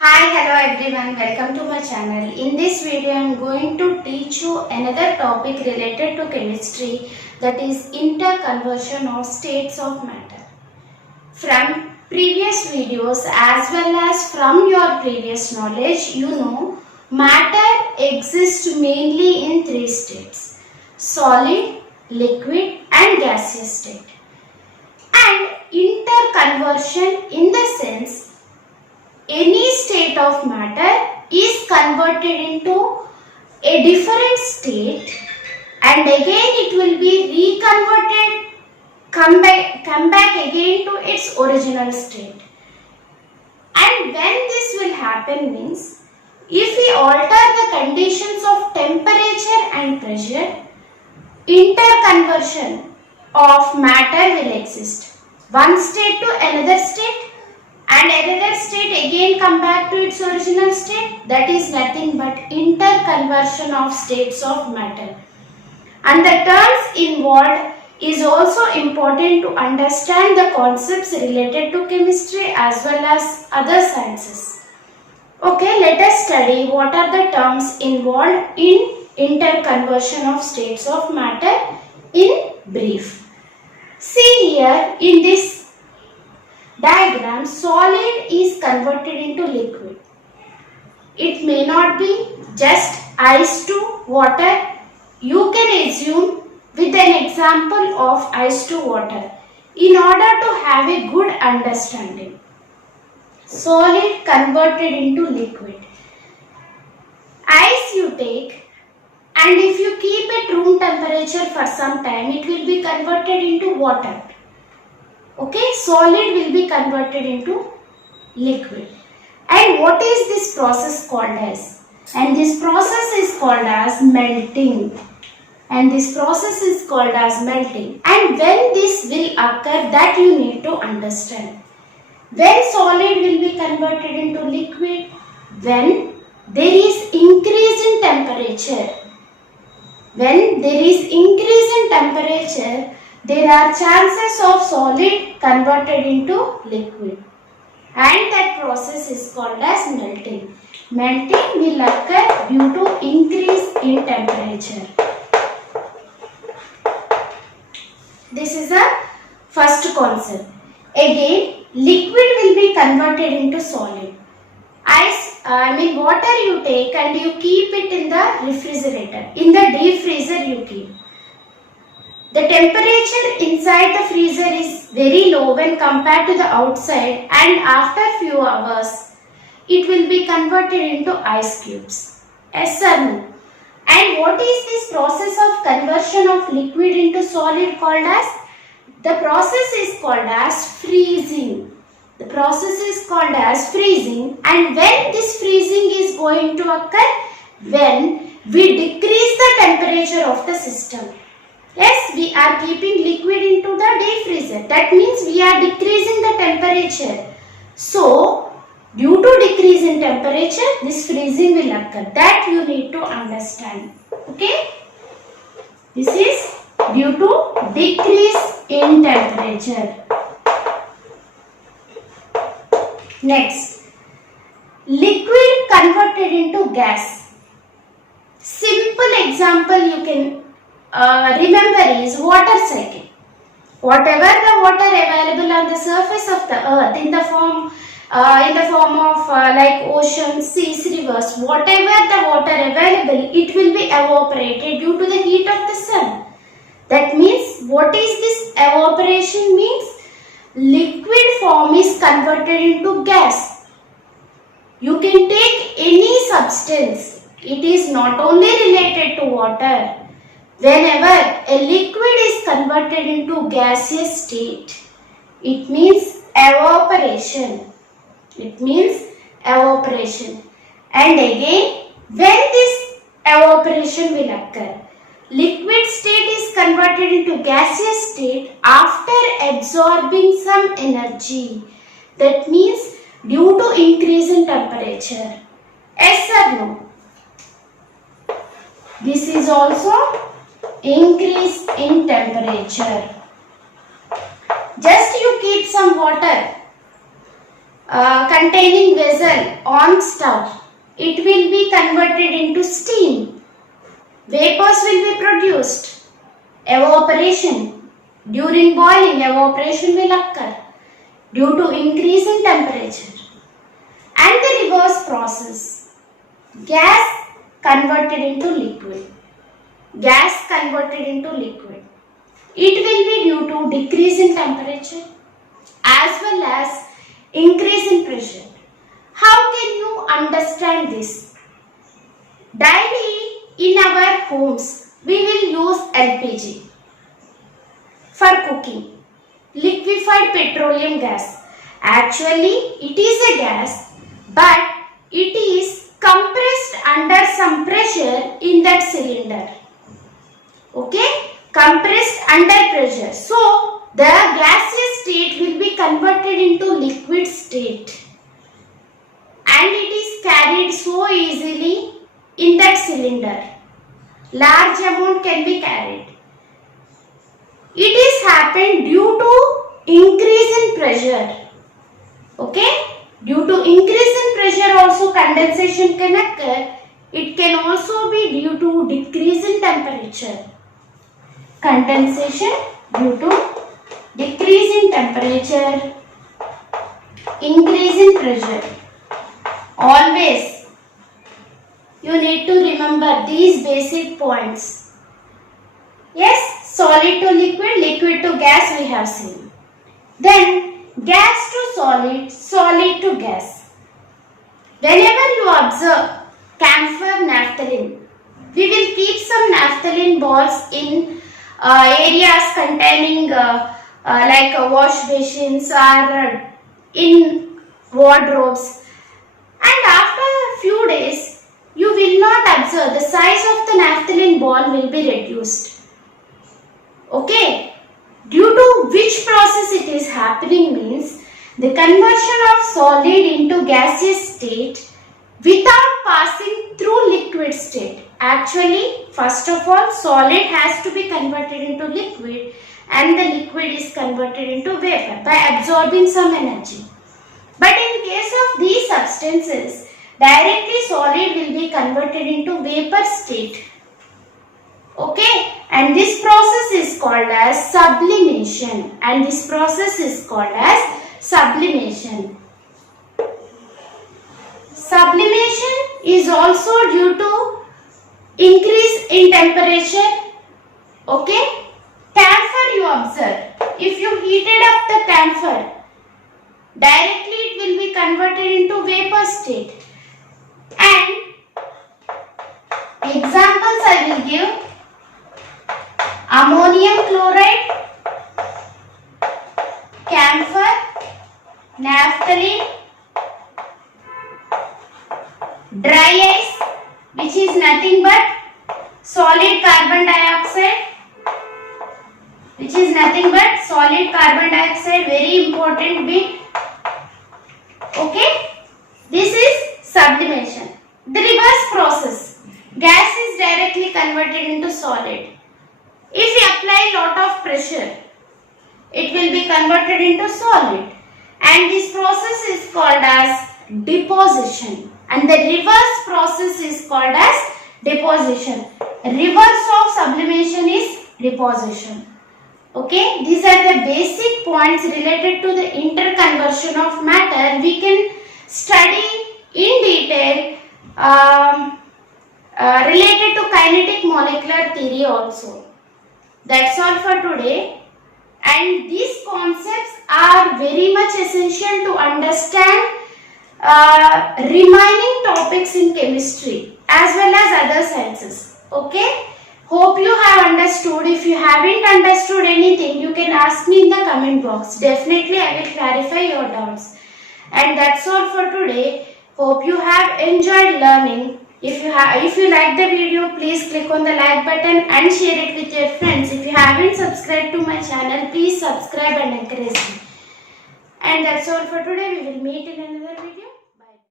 Hi, hello everyone, welcome to my channel. In this video, I am going to teach you another topic related to chemistry, that is interconversion of states of matter. From previous videos as well as from your previous knowledge, you know matter exists mainly in three states: solid, liquid and gaseous state. And interconversion in the sense any state of matter is converted into a different state and again it will be reconverted, come back again to its original state. And when this will happen means, if we alter the conditions of temperature and pressure, interconversion of matter will exist. One state to another state and another state again come back to its original state. That is nothing but interconversion of states of matter. And the terms involved is also important to understand the concepts related to chemistry as well as other sciences. Okay, let us study what are the terms involved in interconversion of states of matter in brief. See here in this diagram, solid is converted into liquid. It may not be just ice to water. You can assume with an example of ice to water in order to have a good understanding. Solid converted into liquid. Ice you take and if you keep at room temperature for some time, it will be converted into water. Okay, solid will be converted into liquid. And what is this process called as? And this process is called as melting. And this process is called as melting. And when this will occur, that you need to understand. When solid will be converted into liquid? When there is increase in temperature. When there is increase in temperature, there are chances of solid converted into liquid, and that process is called as melting. Melting will occur due to increase in temperature. This is the first concept. Again, liquid will be converted into solid. Water you take and you keep it in the refrigerator. In the deep freezer you keep. The temperature inside the freezer is very low when compared to the outside, and after few hours it will be converted into ice cubes. Yes or no? And what is this process of conversion of liquid into solid called as? The process is called as freezing. The process is called as freezing, and when this freezing is going to occur? When we decrease the temperature of the system. Yes, we are keeping liquid into the deep freezer. That means we are decreasing the temperature. So, due to decrease in temperature, this freezing will occur. That you need to understand. Okay? This is due to decrease in temperature. Next, liquid converted into gas. Simple example you can remember is water cycle. Whatever the water available on the surface of the earth in the form of like oceans, seas, rivers, whatever the water available, it will be evaporated due to the heat of the sun. That means, what is this evaporation means? Liquid form is converted into gas. You can take any substance. It is not only related to water. Whenever a liquid is converted into gaseous state, it means evaporation. It means evaporation. And again, when this evaporation will occur, liquid state is converted into gaseous state after absorbing some energy. That means due to increase in temperature. Yes or no? This is also increase in temperature. Just you keep some water containing vessel on stove, it will be converted into steam. Vapors will be produced. Evaporation. During boiling, evaporation will occur due to increase in temperature. And the reverse process. Gas converted into liquid. Gas converted into liquid. It will be due to decrease in temperature as well as increase in pressure. How can you understand this? Daily in our homes, we will use LPG for cooking, liquefied petroleum gas. Actually, it is a gas, but it is compressed under some pressure in that cylinder. Okay, compressed under pressure. So, the gaseous state will be converted into liquid state, and it is carried so easily in that cylinder. Large amount can be carried. It is happened due to increase in pressure. Okay? Due to increase in pressure also condensation can occur. It can also be due to decrease in temperature. Condensation due to decrease in temperature, increase in pressure. Always you need to remember these basic points. Yes, solid to liquid, liquid to gas we have seen. Then gas to solid, solid to gas. Whenever you observe camphor naphthalene, we will keep some naphthalene balls in areas containing like wash basins or in wardrobes, and after a few days you will not observe the size of the naphthalene ball will be reduced. Okay, due to which process it is happening means the conversion of solid into gaseous state without passing through liquid state. Actually, first of all, solid has to be converted into liquid, and the liquid is converted into vapor by absorbing some energy. But in case of these substances, directly solid will be converted into vapor state. Okay, and this process is called as sublimation, and this process is called as sublimation. Sublimation is also due to increase in temperature. Okay, camphor you observe. If you heated up the camphor, directly it will be converted into vapor state. And examples I will give: ammonium chloride, camphor, naphthalene, dry ice, which is nothing but solid carbon dioxide, very important bit. Okay, this is sublimation. The reverse process, gas is directly converted into solid. If we apply lot of pressure, it will be converted into solid, and this process is called as deposition, and the reverse process is called as deposition. Reverse of sublimation is deposition. Okay, these are the basic points related to the interconversion of matter. We can study in detail related to kinetic molecular theory also. That's all for today, and these concepts are very much essential to understand remaining topics in chemistry as well as other sciences. Okay, hope you have understood. If you haven't understood anything, you can ask me in the comment box. Definitely I will clarify your doubts. And that's all for today. Hope you have enjoyed learning. If you like the video, please click on the like button and share it with your friends. If you haven't subscribed to my channel, please subscribe and encourage me. And that's all for today. We will meet in another video.